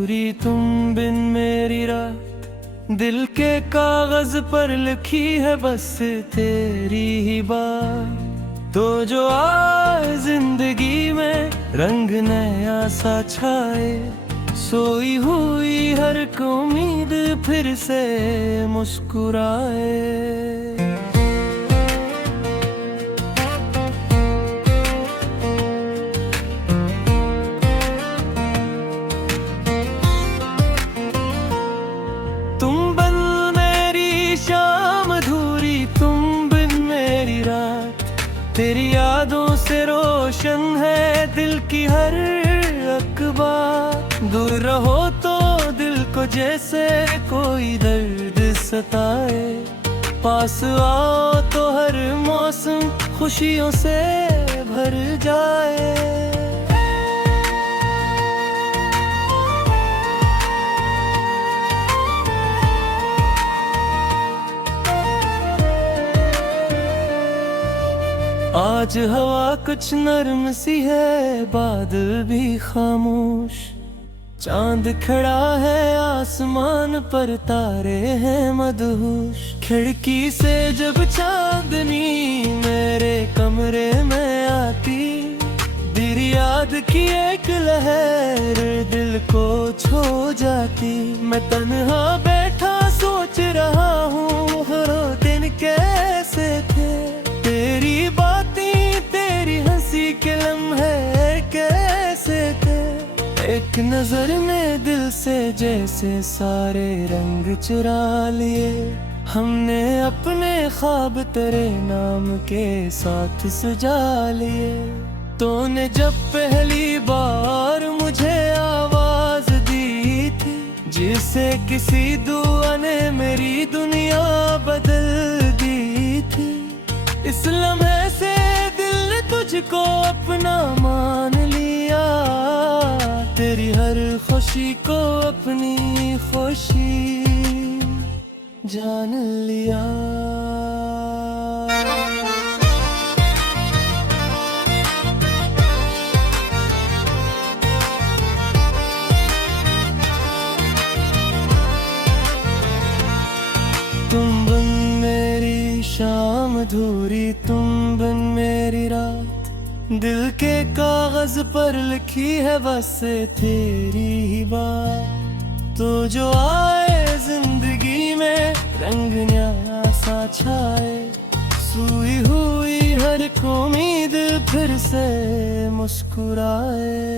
अधूरी तुम बिन मेरी रात। दिल के कागज पर लिखी है बस तेरी ही बात। तो जो आए जिंदगी में रंग नया सा छाए, सोई हुई हर एक उम्मीद फिर से मुस्कुराए। तुम बिन मेरी शाम अधूरी, तुम बिन मेरी रात। तेरी यादों से रोशन है दिल की हर अखबार। दूर रहो तो दिल को जैसे कोई दर्द सताए, पास आओ तो हर मौसम खुशियों से भर जाए। आज हवा कुछ नरम सी है, बादल भी खामोश। चांद खड़ा है आसमान पर, तारे हैं मदहोश। खिड़की से जब चांदनी मेरे कमरे में आती, दिल याद की एक लहर दिल को छू जाती। मैं तन्हा बैठा सोच रहा हूँ हर दिन कैसे थे, तेरी बातें तेरी हंसी के लम्हे कैसे थे। एक नजर में दिल से जैसे सारे रंग चुरा लिए, हमने अपने ख्वाब तेरे नाम के साथ सजा लिए। तूने जब पहली बार मुझे आवाज दी थी, जिसे किसी दुआ ने मेरी दुनिया बदल दी थी। इस लम्हे से दिल ने तुझको अपना मान लिया, तेरी हर खुशी को अपनी खुशी जान लिया। तुम बिन मेरी शाम अधूरी, तुम बिन मेरी रात। दिल के कागज पर लिखी है बस तेरी ही बात। तो जो आए जिंदगी में रंग नया सा छाए, सोई हुई हर एक उम्मीद फिर से मुस्कुराए।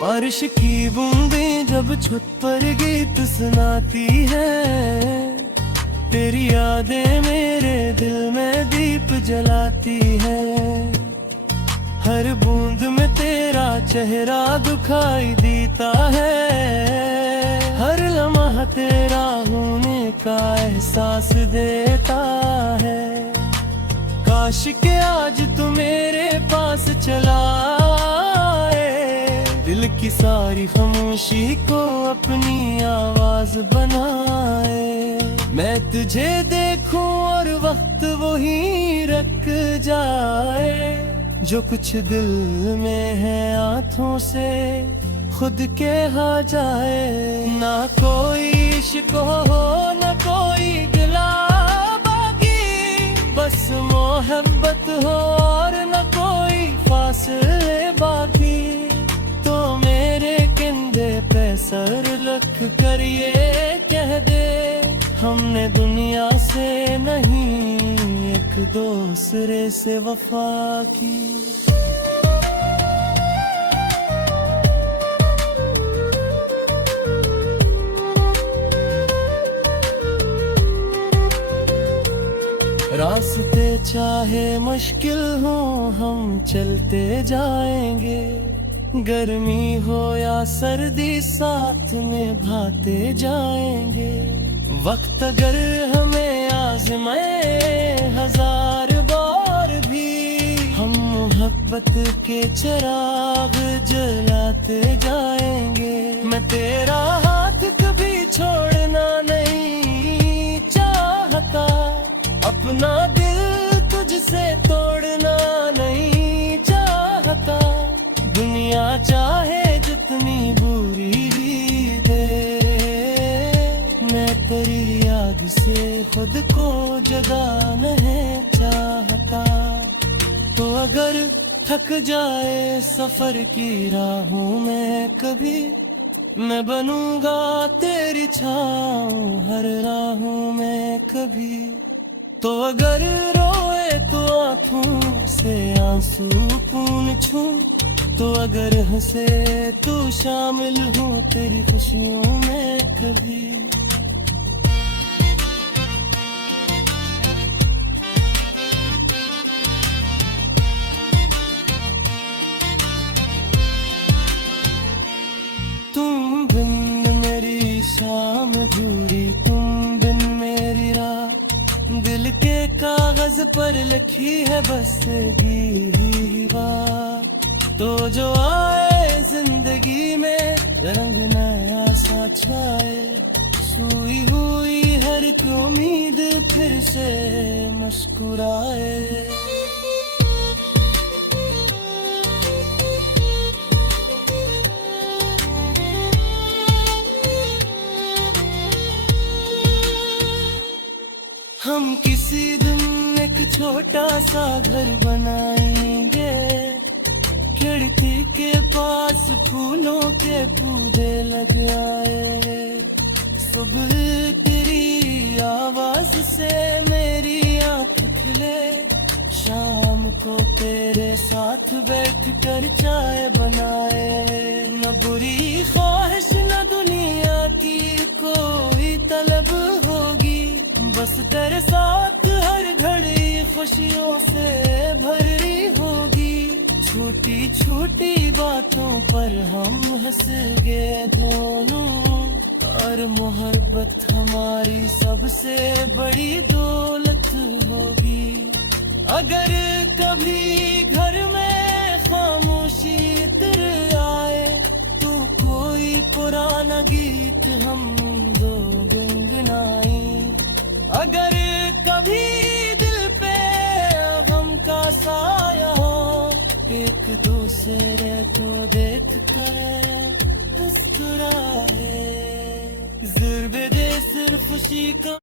बारिश की बूंदें जब छत पर गीत सुनाती है, तेरी यादें मेरे दिल में दीप जलाती है। हर बूंद में तेरा चेहरा दिखाई देता है, हर लम्हा तेरा होने का एहसास देता है। काश के आज तू मेरे पास चला आए, दिल की सारी खामोशी को अपनी आवाज बनाए। मैं तुझे देखूं और वक्त वही रख जाए, जो कुछ दिल में है आँखों से खुद कहा जाए। ना कोई इश्क हो ना कोई गिला बाकी, बस मोहब्बत हो और न कोई फासले बाकी। तो मेरे कंधे पे सर रख कर ये कह दे, हमने दुनिया से नहीं एक दूसरे से वफा की। रास्ते चाहे मुश्किल हो हम चलते जाएंगे, गर्मी हो या सर्दी साथ में भाते जाएंगे। वक्त अगर हमें आजमाए हजार बार भी, हम मोहब्बत के चिराग जलाते जाएंगे। मैं तेरा हाथ कभी छोड़ना नहीं चाहे जितनी बुरी भी दे, मैं तेरी याद से खुद को जुदा नहीं चाहता। तो अगर थक जाए सफर की राहों में कभी, मैं बनूंगा तेरी छाँव हर राहों में कभी। तो अगर रोए तो आँखों से आंसू पूंछूं, तो अगर हंसे तो शामिल हूँ तेरी खुशियों में कभी। तुम बिन मेरी शाम अधूरी, तुम बिन मेरी रात, दिल के कागज पर लिखी है बस ही बात। तो जो आए जिंदगी में रंग नया सा छाए, सोई हुई हर एक उम्मीद फिर से मुस्कुराए। हम किसी दिन एक छोटा सा घर बनाएंगे, खिड़की के पास फूलों के पौधे लग आए। सुबह तेरी आवाज से मेरी आँख खिले, शाम को तेरे साथ बैठ कर चाय बनाए। न बुरी ख्वाहिश न दुनिया की कोई तलब होगी, बस तेरे साथ हर घड़ी खुशियों से भरी होगी। छोटी छोटी बातों पर हम हंसेंगे दोनों, और मोहब्बत हमारी सबसे बड़ी दौलत होगी। अगर कभी घर में खामोशी तेरे आए, तो कोई पुराना गीत हम दो गुनगुनाएं। अगर कभी दिल पे गम का साया हो, एक दूसरे को देख कर मुस्कुराए। ज़िर्बे दे सिर्फ खुशी का।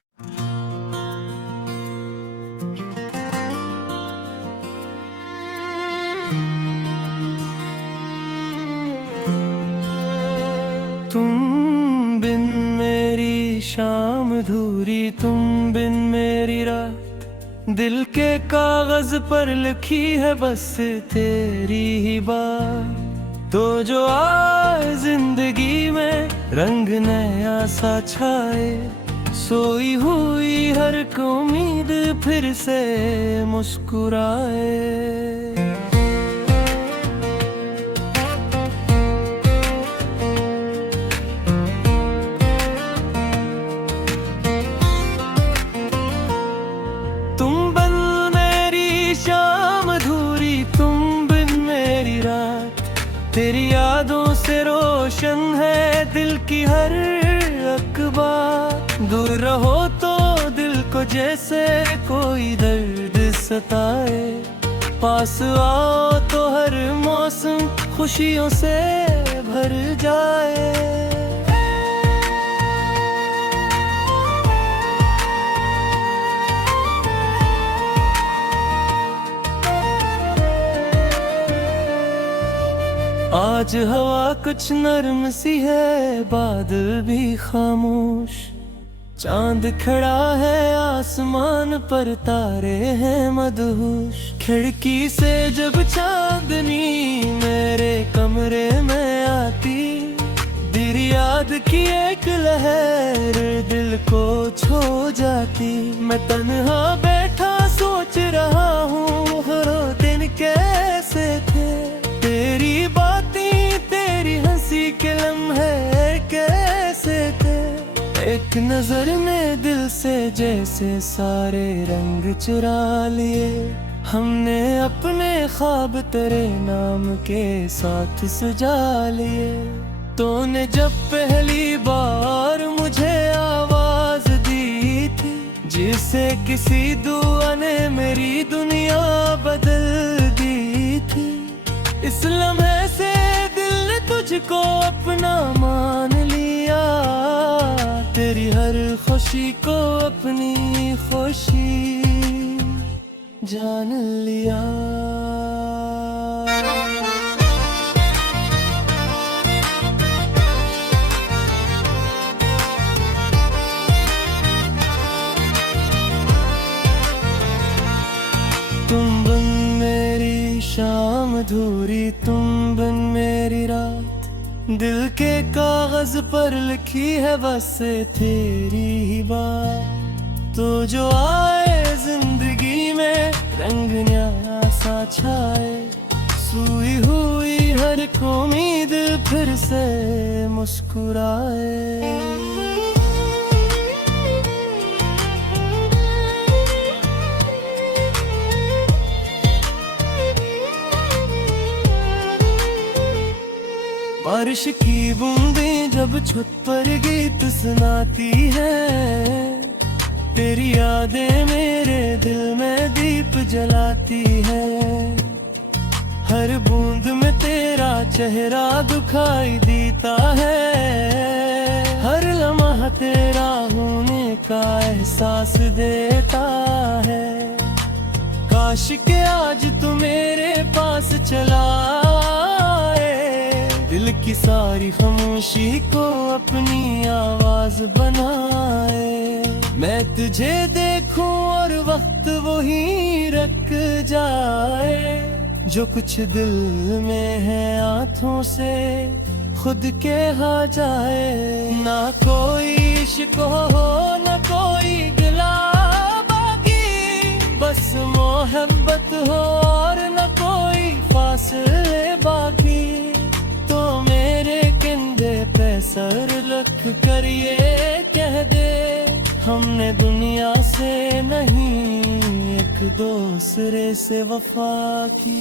तुम बिन मेरी शाम अधूरी, तुम बिन मेरी रात, दिल के कागज पर लिखी है बस तेरी ही बात। तो जो आए जिंदगी में रंग नया सा छाए, सोई हुई हर एक उम्मीद फिर से मुस्कुराए। तेरी यादों से रोशन है दिल की हर अखबार। दूर रहो तो दिल को जैसे कोई दर्द सताए, पास आओ तो हर मौसम खुशियों से भर जाए। आज हवा कुछ नरम सी है, बादल भी खामोश, चांद खड़ा है आसमान पर, तारे हैं मदहोश। खिड़की से जब चांदनी मेरे कमरे में आती, दिल याद की एक लहर दिल को छू जाती। मैं तन्हा बैठा सोच रहा हूँ हर दिन कैसे थे, तेरी बातें तेरी हंसी के लम्हे कैसे थे। एक नजर ने दिल से जैसे सारे रंग चुरा लिए, हमने अपने ख्वाब तेरे नाम के साथ सजा लिए। तूने जब पहली बार मुझे आवाज दी थी, जिसे किसी दुआ ने मेरी दुनिया बदल दी थी, इस लम्हे से दिल तुझको अपना मान लिया, तेरी हर खुशी को अपनी खुशी जान लिया। तुम बिन मेरी शाम अधूरी, तुम बिन मेरी रात, दिल के कागज पर लिखी है बस तेरी ही बात। तो जो आए जिंदगी में रंग नया सा छाए, सोई हुई हर एक उम्मीद फिर से मुस्कुराए। बारिश की बूंदें जब छत पर गीत सुनाती है, तेरी यादें मेरे दिल में दीप जलाती है। हर बूंद में तेरा चेहरा दिखाई देता है, हर लम्हा तेरा होने का एहसास देता है। काश के आज तू मेरे पास चला आए, दिल की सारी खामोशी को अपनी आवाज बनाए। मैं तुझे देखूं और वक्त वही रख जाए, जो कुछ दिल में है आँखों से खुद कहा जाए। ना कोई इश्क हो ना कोई गिला बाकी, बस मोहब्बत हो और न कोई फासले बाकी। तो मेरे कंधे पे सर रख कर ये कह दे, हमने दुनिया से नहीं एक दूसरे से वफा की।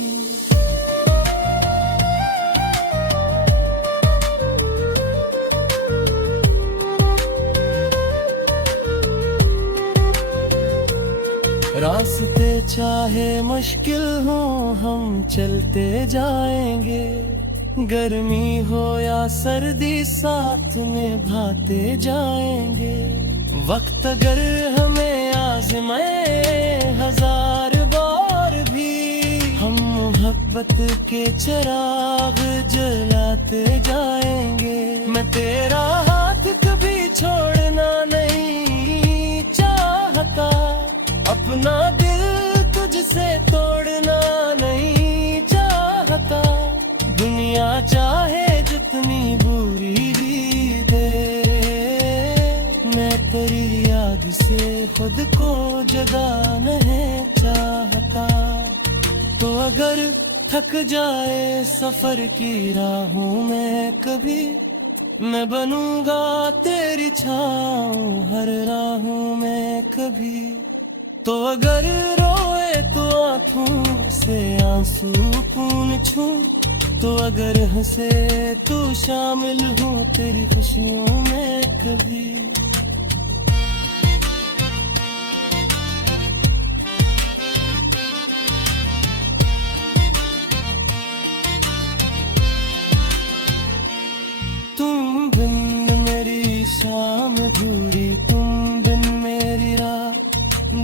रास्ते चाहे मुश्किल हो हम चलते जाएंगे, गर्मी हो या सर्दी साथ में भाते जाएंगे। वक्त अगर हमें आज़माए हजार बार भी, हम मोहब्बत के चिराग जलाते जाएंगे। मैं तेरा हाथ कभी छोड़ना नहीं चाहता, अपना दिल तुझसे तोड़ना नहीं चाहता। दुनिया चाहे जितनी बुरी भी दे, मैं तेरी याद से खुद को जुदा नहीं चाहता। तो अगर थक जाए सफर की राहों में कभी, मैं बनूंगा तेरी छाँव हर राहों में कभी। तो अगर रोए तो आँखों से आंसू पून छू, तो अगर हंसे तो शामिल हूँ तेरी खुशियों में कभी। तुम बिन मेरी शाम अधूरी, तुम बिन मेरी रात,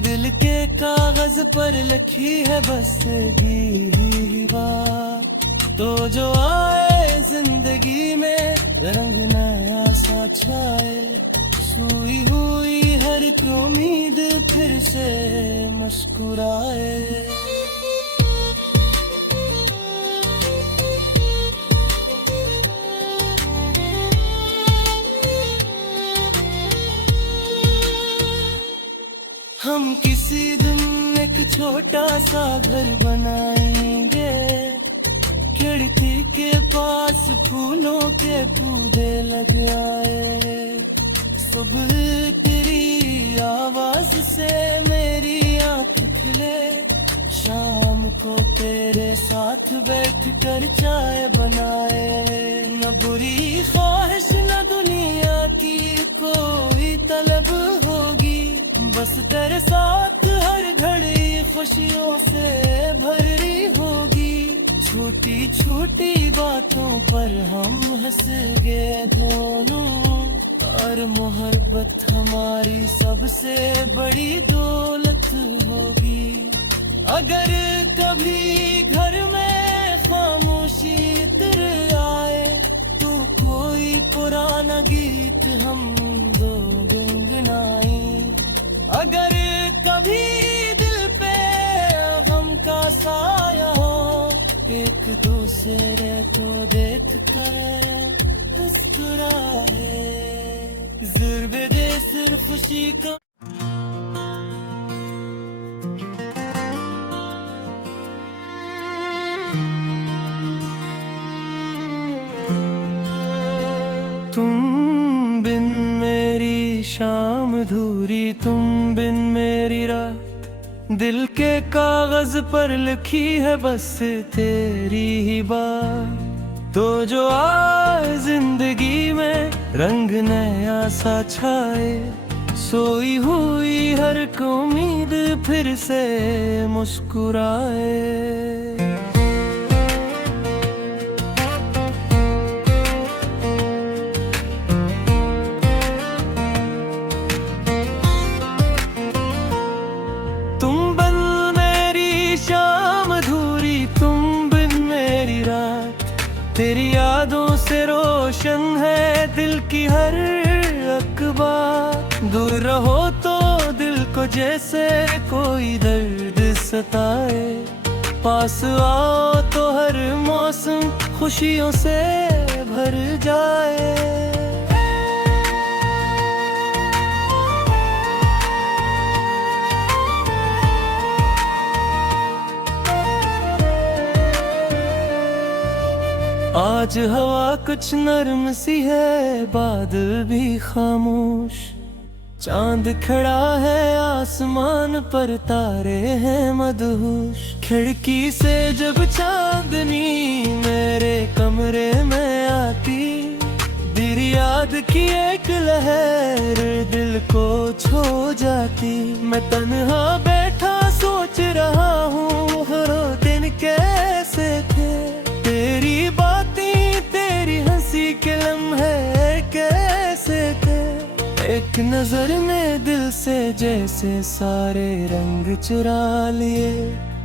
दिल के कागज पर लिखी है बस ही बात। तो जो आए जिंदगी में रंग नया सा छाए, सोई हुई हर एक उम्मीद फिर से मुस्कुराए। हम किसी दिन एक छोटा सा घर बनाएंगे, खिड़की के पास फूलों के पौधे लग आए। सुबह तेरी आवाज से मेरी आँख खिले, शाम को तेरे साथ बैठ कर चाय बनाए। न बुरी ख्वाहिश न दुनिया की कोई तलब होगी, बस तेरे साथ हर घड़ी खुशियों से भरी होगी। छोटी छोटी बातों पर हम हंस गए दोनों, और मोहब्बत हमारी सबसे बड़ी दौलत होगी। अगर कभी घर में खामोशी तेरे आए तो कोई पुराना गीत हम दो गुनगुनाए। अगर कभी दिल पे गम का साया हो, एक दूसरे को देख कर मुस्कुराए। ज़रूर दे सिर्फ खुशी का। तुम बिन मेरी शाम अधूरी, तुम बिन मेरी रात दिल के कागज पर लिखी है बस तेरी ही बात। तो जो आए जिंदगी में रंग नया सा छाए, सोई हुई हर एक उम्मीद फिर से मुस्कुराए। तेरी यादों से रोशन है दिल की हर अखबार। दूर रहो तो दिल को जैसे कोई दर्द सताए, पास आओ तो हर मौसम खुशियों से भर जाए। आज हवा कुछ नरम सी है, बादल भी खामोश, चांद खड़ा है आसमान पर, तारे हैं मदहोश। खिड़की से जब चांदनी मेरे कमरे में आती, दिल याद की एक लहर दिल को छू जाती। मैं तन्हा बैठा सोच रहा हूँ हर दिन कैसे थे, तेरी बातें तेरी हंसी के लम्हे कैसे थे। एक नजर में दिल से जैसे सारे रंग चुरा लिए,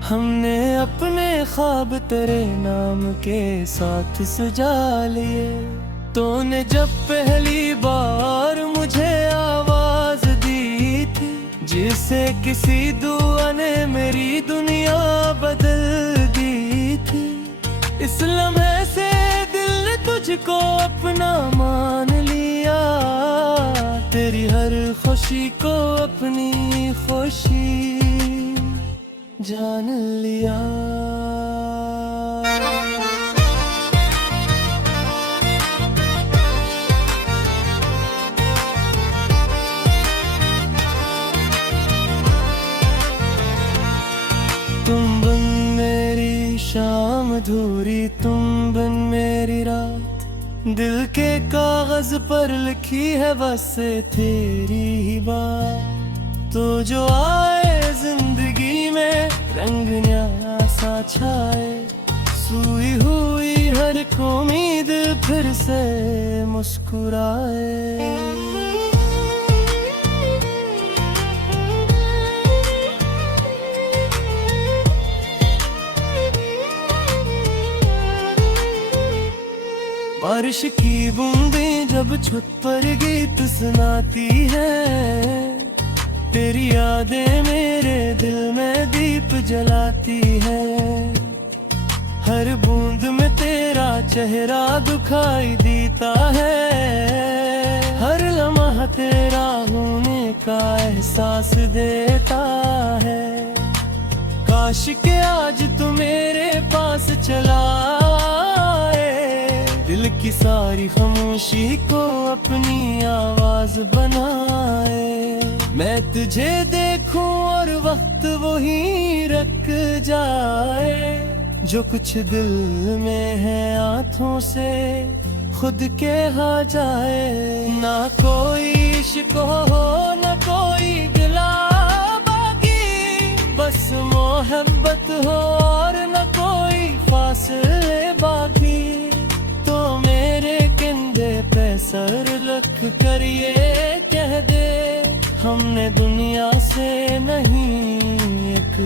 हमने अपने ख्वाब तेरे नाम के साथ सजा लिए। तूने जब पहली बार मुझे आवाज दी थी, जिसे किसी दुआ ने मेरी दुनिया बदल दी थी। इस लम्हे से दिल ने तुझको अपना मान लिया, तेरी हर खुशी को अपनी खुशी जान लिया। तुम बिन मेरी शाम अधूरी, तुम बिन मेरी रात दिल के कागज पर लिखी है बस तेरी ही बात। तो जो आए जिंदगी में रंग नया सा छाए, सोई हुई हर एक उम्मीद फिर से मुस्कुराए। बारिश की बूंदें जब छत पर गीत सुनाती है, तेरी यादें मेरे दिल में दीप जलाती है। हर बूंद में तेरा चेहरा दिखाई देता है, हर लम्हा तेरा होने का एहसास देता है। काश के आज तू मेरे पास चला आए, दिल की सारी खामोशी को अपनी आवाज बनाए। मैं तुझे देखूं और वक्त वही रख जाए, जो कुछ दिल में है आँखों से खुद के हा जाए। ना कोई इश्क हो ना कोई गिला बाकी, बस मोहब्बत हो और ना कोई फासला।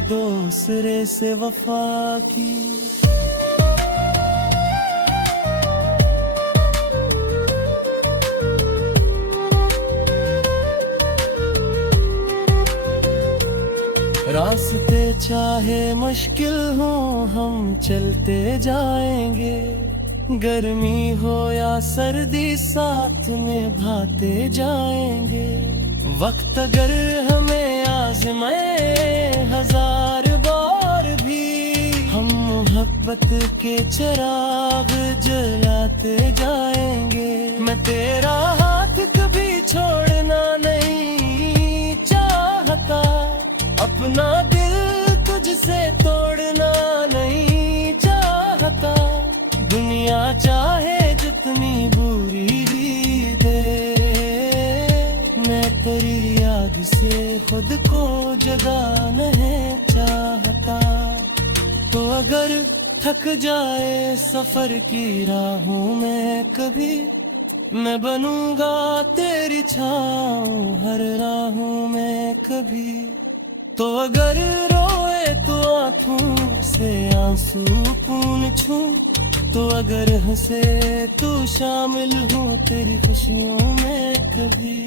दूसरे से वफा की। रास्ते चाहे मुश्किल हो हम चलते जाएंगे, गर्मी हो या सर्दी साथ में भाते जाएंगे। वक्त अगर हमें आज़माए हजार बार भी, हम मोहब्बत के चिराग जलाते जाएंगे। मैं तेरा हाथ कभी छोड़ना नहीं चाहता, अपना दिल तुझसे तोड़ना नहीं चाहता। दुनिया चाहे जितनी बुरी भी दे, मैं तेरी याद से खुद को जगा नहीं चाहता। तो अगर थक जाए सफर की राहों में कभी, मैं बनूंगा तेरी छाँव हर राहों में कभी। तो अगर रोए तो आँखों से आंसू पूंछूं, तो अगर हंसे तो शामिल हूँ तेरी खुशियों में कभी।